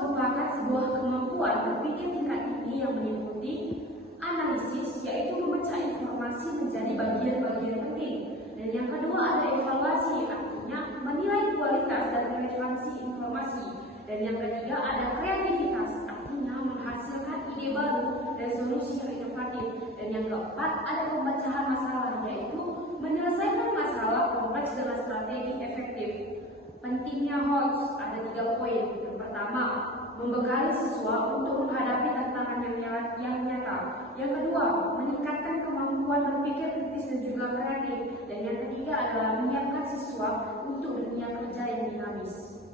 merupakan sebuah kemampuan berpikir tingkat tinggi yang meliputi analisis, yaitu memecah informasi menjadi bagian-bagian penting. Dan yang kedua ada evaluasi, artinya menilai kualitas dan relevansi informasi. Dan yang ketiga ada kreativitas, artinya menghasilkan ide baru dan solusi yang inovatif. Dan yang keempat ada pemecahan masalah, yaitu menyelesaikan masalah kompleks dengan strategi efektif. Pentingnya HOTS ada 3 poin. Yang pertama, membekali siswa untuk menghadapi tantangan yang nyata. Yang kedua, meningkatkan kemampuan berpikir kritis dan juga kreatif. Dan yang ketiga adalah menyiapkan siswa untuk dunia kerja yang dinamis.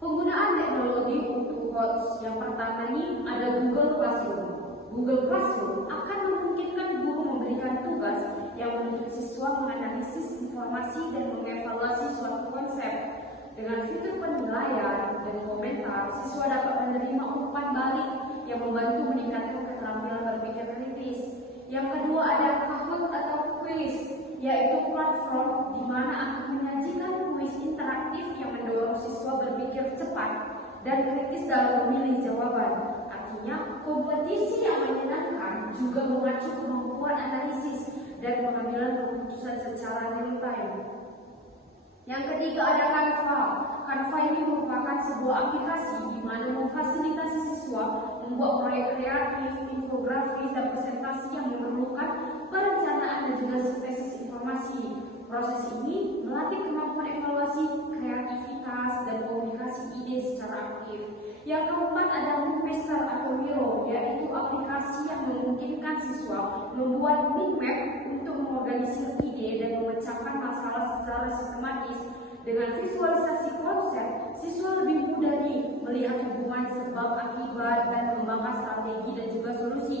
Penggunaan teknologi untuk HOTS. Yang pertama ini ada Google Classroom. Google Classroom akan memungkinkan guru memberikan tugas yang menuntut siswa menganalisis informasi dan mengevaluasi suatu konsep. Dengan fitur penilaian dan komentar, siswa dapat menerima umpan balik yang membantu meningkatkan keterampilan berpikir kritis. Yang kedua ada Kahoot atau kuis, yaitu platform di mana akan menyajikan kuis interaktif yang mendorong siswa berpikir cepat dan kritis dalam memilih jawaban. Artinya, kompetisi yang menyenangkan juga mengacu kemampuan analisis dan pengambilan keputusan secara real time. Yang ketiga ada Canva. Canva ini merupakan sebuah aplikasi di mana memfasilitasi siswa membuat proyek kreatif, infografis, dan presentasi yang memerlukan perencanaan dan juga sintesis informasi. Proses ini melatih kemampuan evaluasi, kreativitas, dan komunikasi ide secara aktif. Yang keempat ada Moodmaster atau Miro, yaitu aplikasi yang memungkinkan siswa membuat mind map untuk mengorganisir ide dan memecahkan masalah secara sistematis. Dengan visualisasi konsep, siswa lebih mudah melihat hubungan sebab akibat dan mengembangkan strategi dan juga solusi.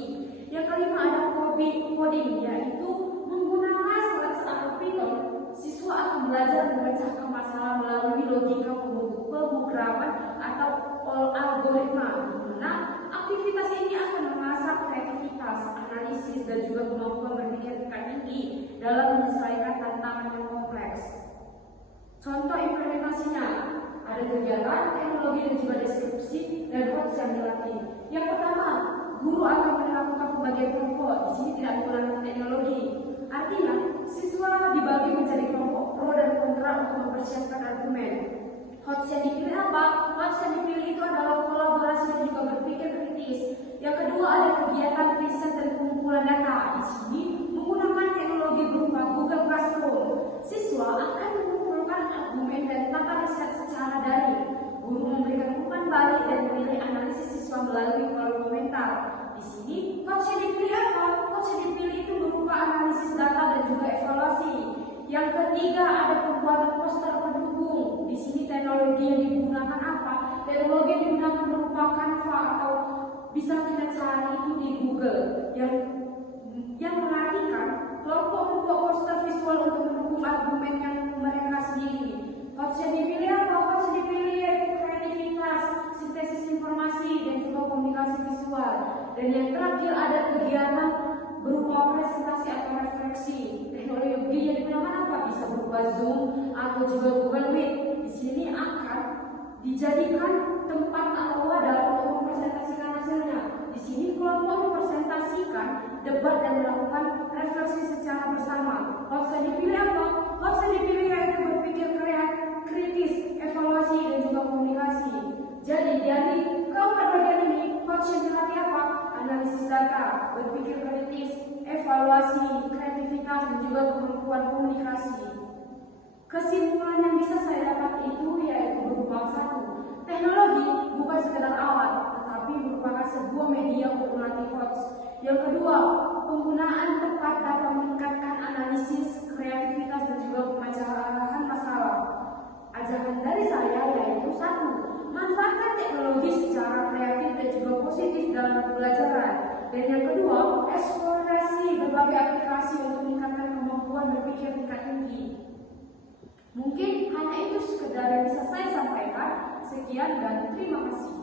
Yang kelima ada coding, yaitu menggunakan Scratch atau Python. Siswa akan belajar memecahkan masalah melalui logika pemrograman atau algoritma, di mana aktivitas ini akan mengasah kreativitas, analisis, dan juga kemampuan berpikir tingkat tinggi dalam menyelesaikan tantangan yang kompleks. Contoh implementasinya ada kegiatan, teknologi dan juga deskripsi dan HOTS yang dilatih. Yang pertama, guru akan melakukan pembagian kelompok. Di sini tidak menggunakan teknologi. Artinya, siswa dibagi menjadi kelompok pro dan kontra untuk mempersiapkan argumen. HOTS yang dipilih apa? HOTS yang dipilih itu adalah kolaborasi dan juga berpikir kritis. Yang kedua ada kegiatan riset dan pengumpulan data. Di sini menggunakan teknologi berupa Google Classroom. Siswa akan mengumpulkan argumen dan data riset secara daring. Guru memberikan umpan balik dan menilai analisis siswa melalui kolom komentar. Di sini HOTS yang dipilih apa? HOTS yang dipilih itu berupa analisis data dan juga evaluasi. Yang ketiga ada pembuatan poster pendukung. Di sini teknologi yang digunakan apa? Teknologi yang digunakan berupa Canva atau bisa kita cari itu di Google. Yang menarikkan, kelompok membuat poster visual untuk mendukung argumen yang mereka sendiri. HOTS yang dipilih apa? HOTS yang dipilih yaitu kreativitas, sintesis informasi, dan juga komunikasi visual. Dan yang terakhir ada kegiatan berupa presentasi atau refleksi. Teknologi yang digunakan apa? Bisa berupa Zoom atau juga Google Meet. Di sini akan dijadikan tempat atau wadah untuk mempresentasikan hasilnya. Di sini kelompok mempresentasikan debat dan melakukan refleksi secara bersama. HOTS yang dipilih apa? HOTS yang dipilih yaitu berpikir kritis, evaluasi, dan juga komunikasi. Jadi dari keempat bagian ini, HOTS yang dilatih apa? Analisis data, berpikir kritis, evaluasi, kreativitas, dan juga kemampuan komunikasi. Kesimpulan yang bisa saya dapat itu yaitu berupa satu, teknologi bukan sekedar alat, tetapi merupakan sebuah media untuk melatih HOTS. Yang kedua, penggunaan tepat dapat meningkatkan analisis, kreativitas, dan juga pemecahan masalah. Ajaran dari saya yaitu satu, manfaatkan teknologi secara kreatif dan juga positif dalam pembelajaran. Dan yang kedua, eksplorasi berbagai aplikasi untuk meningkatkan kemampuan berpikir tingkat tinggi. Mungkin hanya itu sekedar yang bisa saya sampaikan. Sekian dan terima kasih.